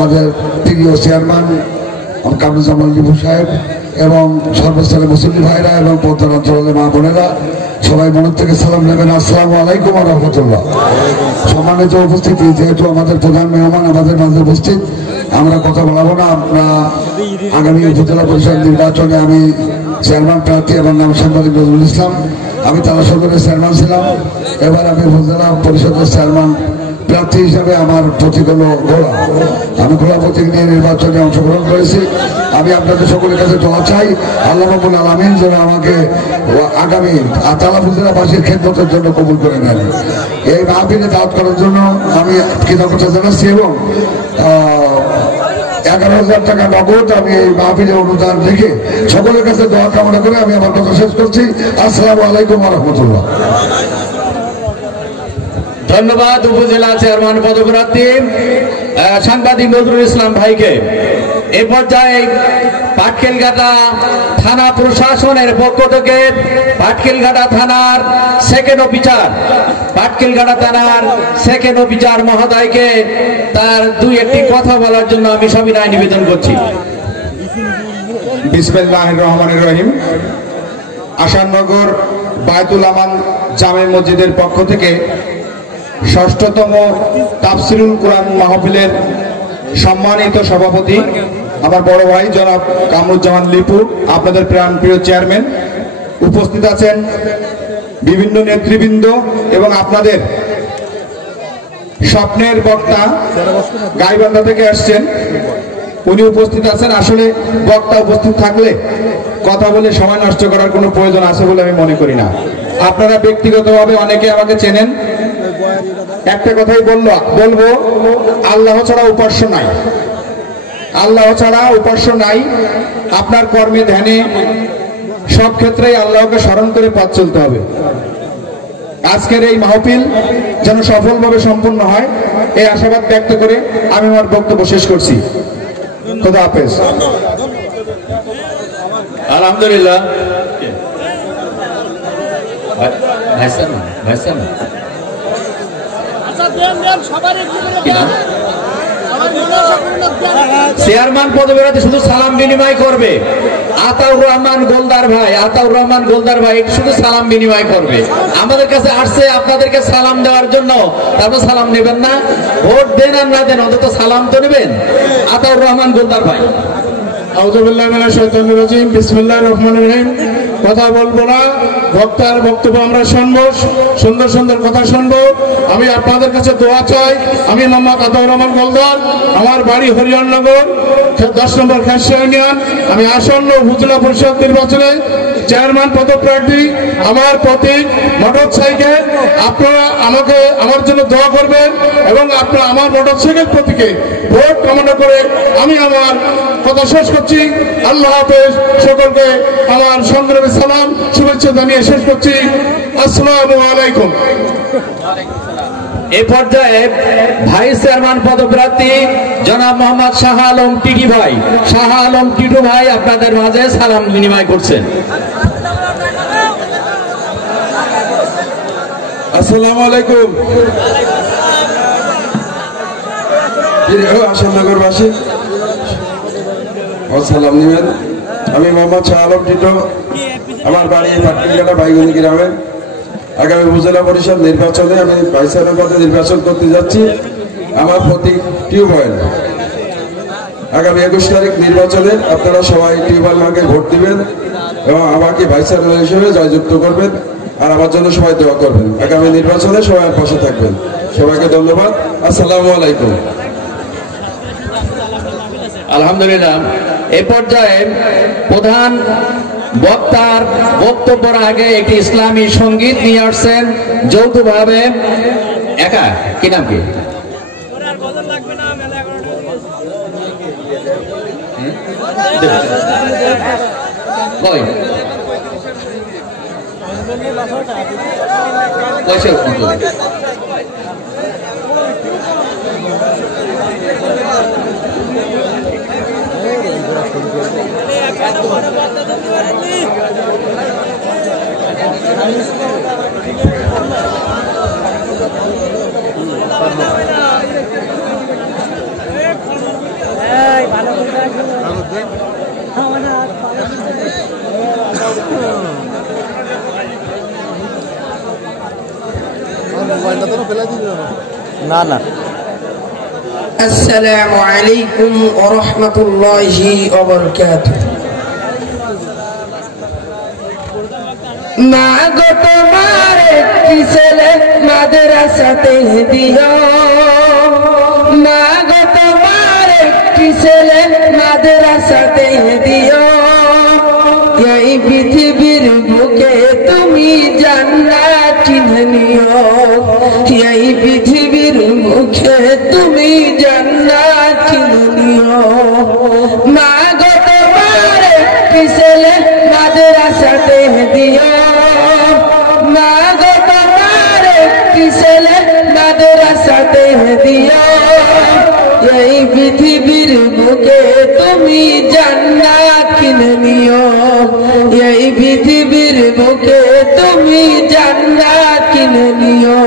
আমাদের প্রিয় চেয়ারম্যান কামরুজ্জামান লিপু সাহেব এবং সর্বস্তরের মুসলিম ভাইরা এবং পদ্মার অঞ্চলের মা বোনেরা সবাই মনের থেকে সালাম নেবেন। আসসালামু আলাইকুম ওয়া রাহমাতুল্লাহ। সম্মানিত উপস্থিতি, যেহেতু আমাদের প্রধান মেহমান আমাদের মাঝে উপস্থিত, আমরা কথা বলাবো না। আমরা আগামী উপজেলা পরিষদ নির্বাচনে আমি চেয়ারম্যান প্রার্থী এবং নাম সাংবাদিক নজরুল ইসলাম। আমি তারা সদরের চেয়ারম্যান ছিলাম, এবার আমি উপজেলা পরিষদের চেয়ারম্যান প্রার্থী হিসাবে আমার প্রতীক হলো ঘোড়া। আমি ঘোড়া প্রতীক নিয়ে নির্বাচনে অংশগ্রহণ করেছি। আমি আপনাদের সকলের কাছে দোয়া চাই, আল্লাহ রাব্বুল আলামিন যেন আমাকে আগামী তালা উপজেলাবাসীর খেদমতের জন্য কবুল করে নেন। এই মাহফিলে দাওয়াত করার জন্য আমি কৃতজ্ঞতা জানাচ্ছি এবং 11,000 টাকা নগদ আমি এই মাহফিলে অনুদান রেখে সকলের কাছে দোয়া কামনা করে আমি আমার কথা শেষ করছি। আসসালামু আলাইকুম ওয়া রাহমাতুল্লাহ। ধন্যবাদ উপজেলা চেয়ারম্যান পদপ্রার্থী সাংবাদিক নজরুল ইসলাম ভাইকে। এ পর্যায়ে পাটকেলঘাটা থানা প্রশাসনের পক্ষ থেকে পাটকেলঘাটা থানার সেকেন্ড অফিসার মহোদয়কে তার দুই একটি কথা বলার জন্য আমি সবিনয় নিবেদন করছি। বিসমিল্লাহির রহমানির রহিম। আসাননগর বায়তুল আমান জামে মসজিদের পক্ষ থেকে ষষ্ঠতম তাফসিরুল কোরআন মাহফিলের সম্মানিত সভাপতি আমার বড় ভাই জনাব কামরুজ্জামান লিপু, আপনাদের প্রিয় চেয়ারম্যান, উপস্থিত আছেন বিভিন্ন নেতৃবৃন্দ এবং আপনাদের স্বপ্নের বক্তা গাইবান্ধা থেকে আসছেন, উনি উপস্থিত আছেন। আসলে বক্তা উপস্থিত থাকলে কথা বলে সময় নষ্ট করার কোনো প্রয়োজন আছে বলে আমি মনে করি না। আপনারা ব্যক্তিগতভাবে অনেকে আমাকে চেনেন। একটা কথাই বলবো, আল্লাহ ছাড়া উপাস্য নাই, আল্লাহ ছাড়া উপাস্য নাই। আপনার কর্মে ধ্যানে সব ক্ষেত্রেই আল্লাহকে স্মরণ করে পথ চলতে হবে। আজকের এই মাহফিল যেন সফলভাবে সম্পন্ন হয় এই আশাবাদ ব্যক্ত করে আমি আমার বক্তব্য শেষ করছি। খোদা হাফেজ। আলহামদুলিল্লাহ। চেয়ারম্যান পদপ্রার্থী শুধু সালাম বিনিময় করবে। আতাউর রহমান গোলদার ভাই শুধু সালাম বিনিময় করবে। আমাদের কাছে আসছে আপনাদেরকে সালাম দেওয়ার জন্য, তারপর সালাম নেবেন না। ভোট দেন আর না দেন, অন্তত সালাম তো নেবেন। আতাউর রহমান গোলদার ভাই। আউযু বিল্লাহি মিনাশ শাইতানির রাজিম। বিসমিল্লাহির রহমানির রহিম। কথা বলবো না, বক্তার বক্তব্য আমরা শুনবো, সুন্দর সুন্দর কথা শুনবো। আমি আপনাদের কাছে দোয়া চাই। আমি মোহাম্মদ আতাউর রহমান গোলদার, আমার বাড়ি হরিয়াননগর 10 নম্বর খেরশা ইউনিয়ন। আমি আসন্ন উপজেলা পরিষদ নির্বাচনে চেয়ারম্যান পদপ্রার্থী। আমার প্রতীক মোটরসাইকেল। আপনারা আমার জন্য দোয়া করবেন এবং আপনারা আমার মোটরসাইকেল প্রতীকে ভোট কামনা করে আমি আমার কথা শেষ করছি। আল্লাহ হাফেজ। সকলকে আমার সংগ্রামী সালাম শুভেচ্ছা জানিয়ে শেষ করছি। আসসালামু আলাইকুম। এ পর্যায়ে ভাইস চেয়ারম্যান পদপ্রার্থী জনাব মোহাম্মদ শাহ আলম টিটু ভাই আপনাদের মাঝে সালাম বিনিময় করছেন। আসসালামু আলাইকুম। আসাননগরবাসী সালাম নিবেন। আমি মোহাম্মদ শাহ আলম টিটু, আমার বাড়ি পাটকেলঘাটা বাইগুনি গ্রামে। আগামী উপজেলা পরিষদ নির্বাচনে আমি ভাইস চেয়ারম্যান পদে নির্বাচন করতে যাচ্ছি। আমার প্রতীক টিউবওয়েল। আগামী 21 তারিখ নির্বাচনে আপনারা সবাই টিউবওয়েল মার্কে ভোট দিবেন এবং আমাকে ভাইস চেয়ারম্যান হিসেবে জয়যুক্ত করবেন আর আমার জন্য সবাই দোয়া করবেন। আগামী নির্বাচনে সবাই পাশে থাকবেন। সবাইকে ধন্যবাদ। আসসালামু আলাইকুম। আলহামদুলিল্লাহ। এ পর্যায়ে প্রধান বক্তার বক্তব্যের আগে একটি ইসলামী সঙ্গীত নিয়ে আসছেন যৌথভাবে। কি নাম কি? না না আসসালামু আলাইকুম ওয়া রাহমাতুল্লাহি ওয়া বারাকাতুহু। মা গো তোমার একটি ছেলে মাদ্রাসাতে দিও, মা গো তোমার একটি ছেলে মাদ্রাসাতে দিও। এই পৃথিবীর বুকে তুমি জান্নাত কিনে নিও, এই পৃথিবীর মুখে তুমি জান্নাত কিনে নিও। মা গো তোমার একটি ছেলে মাদ্রাসাতে দিও, মা গো তোমার একটি ছেলে মাদ্রাসাতে দিও। এই পৃথিবীর বুকে তুমি জান্নাত কিনে নিও, এই পৃথিবীর বুকে তুমি জান্নাত কিনে নিও।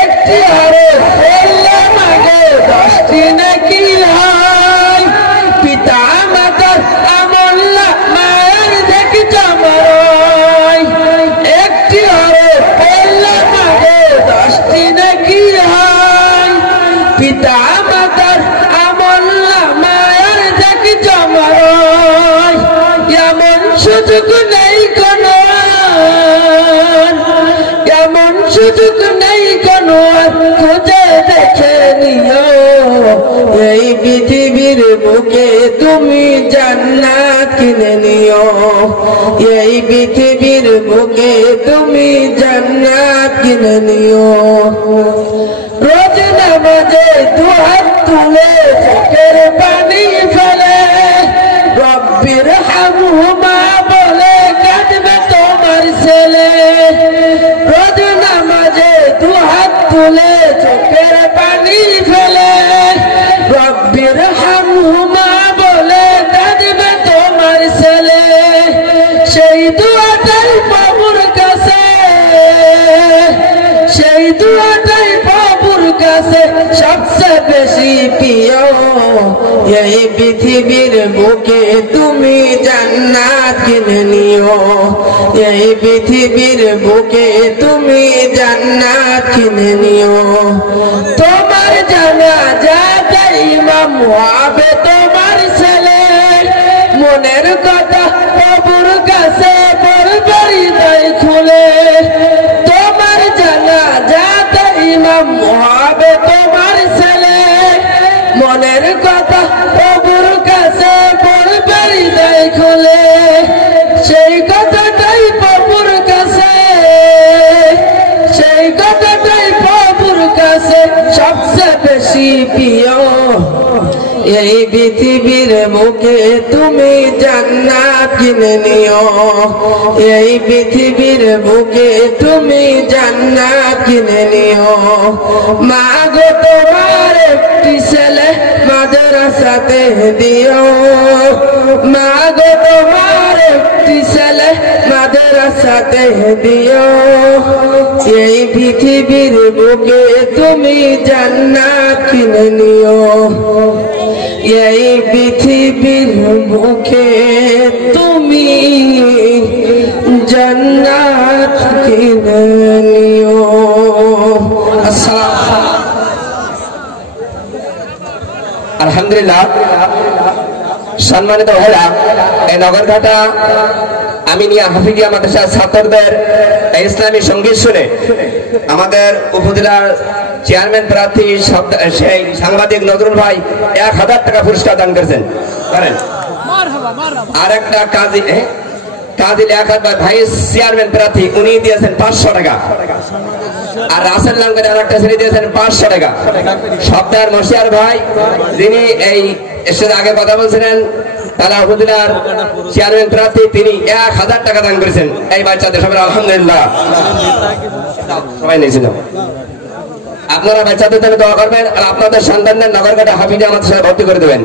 একটি আরে বললে মাগে 10টি নাকি হয়, পিতা মাতার আমল্লা মায়ের দেখি জমায়। একটি আরে বললে মাগে 10টি নাকি হয়, পিতা মাতার আমল্লা মায়ের দেখি জমায়। এমন সুযোগ নেই কোনো, এমন সুযোগ নেই কোনো, খুঁজে দেখে নিও। এই পৃথিবীর বুকে তুমি জান্নাত কিনে নিও, এই পৃথিবীর বুকে তুমি জান্নাত কিনে নিও। রোজ নামাজে দুহাত তুলে চোখের পানি ফেলে রব্বির হামহুমা বলে কাঁদবে তোমার ছেলে। রোজ নামাজে দুহাত তুলে চোখের পানি ফেলে রব্বির হামহুমা বলে কাঁদবে তোমার ছেলে। সেই দুয়াটাই প্রভুর কাছে, সেই দুয়াটাই প্রভুর কাছে সবচেয়ে বেশি প্রিয়। এই পৃথিবীর বুকে তুমি জান্নাত কিনে নিও, এই পৃথিবীর বুকে তুমি জান্নাত কিনে নিও। তোমার জানাজাতে ইমাম হবে তোমার ছেলে, মনের কথা প্রভুর কাছে বলবে হৃদয় খুলে। তোমার জানাজাতে ইমাম হবে তোমার ছেলে, মনের কথা প্রভুর কাছে বলবে হৃদয় খুলে। সেই কথাটাই প্রভুর কাছে, সেই কথাটাই প্রভুর কাছে সবচেয়ে বেশি প্রিয়। এই পৃথিবীর মুখে তুমি জান্নাত কিনে নিও, এই পৃথিবীর বুকে তুমি জান্নাত কিনে নিও। মা গো তোমার একটি ছেলে মাদ্রাসাতে দিও, মা গো তোমার একটি ছেলে মাদ্রাসাতে দিও। এই পৃথিবীর বুকে তুমি জান্নাত কিনে নিও, এই পৃথিবীর বুকে তুমি জান্নাত কিনে নিও। আলহামদুলিল্লাহ, সম্মানিত ভাইরা, এই নগরঘাটা আমিনিয়া হাফিজিয়া মাদ্রাসার ছাত্রদের ইসলামী সঙ্গীত শুনে আমাদের উপজেলার চেয়ারম্যান প্রার্থী সেই সাংবাদিক নজরুল ভাই 1000 টাকা পুরস্কার দান করেছেন। আর একটা কাজী লিয়াকত ভাই চেয়ারম্যান প্রার্থী, উনি দিয়েছেন 500 টাকা। আর রাসেল নাম করে আরেকটা ছেলে দিয়েছেন 500 টাকা। সপ্তাহের মশিয়ার ভাই, যিনি এই এসে আগে কথা বলছিলেন, তারা উপজেলার চেয়ারম্যান প্রার্থী, তিনি 1000 টাকা দান করেছেন এই বাচ্চাদের। সবাই আলহামদুলিল্লাহ, সবাই নিয়েছিল। আপনারা বাচ্চাদের জন্য দোয়া করবেন আর আপনাদের সন্তানদের নগরঘাটা হাফিজে আমাদের সাথে ভর্তি করে দেবেন।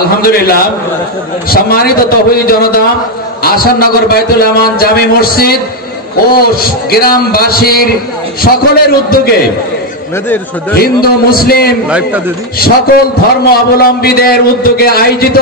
আলহামদুলিল্লাহ, সম্মানিত তৌহিদি জনতা, আসাননগর বাইতুল আমান জামি মসজিদ ও গ্রামবাসীর সকলের উদ্যোগে হিন্দু মুসলিম সকল ধর্ম অবলম্বীদের উদ্যোগে আয়োজিত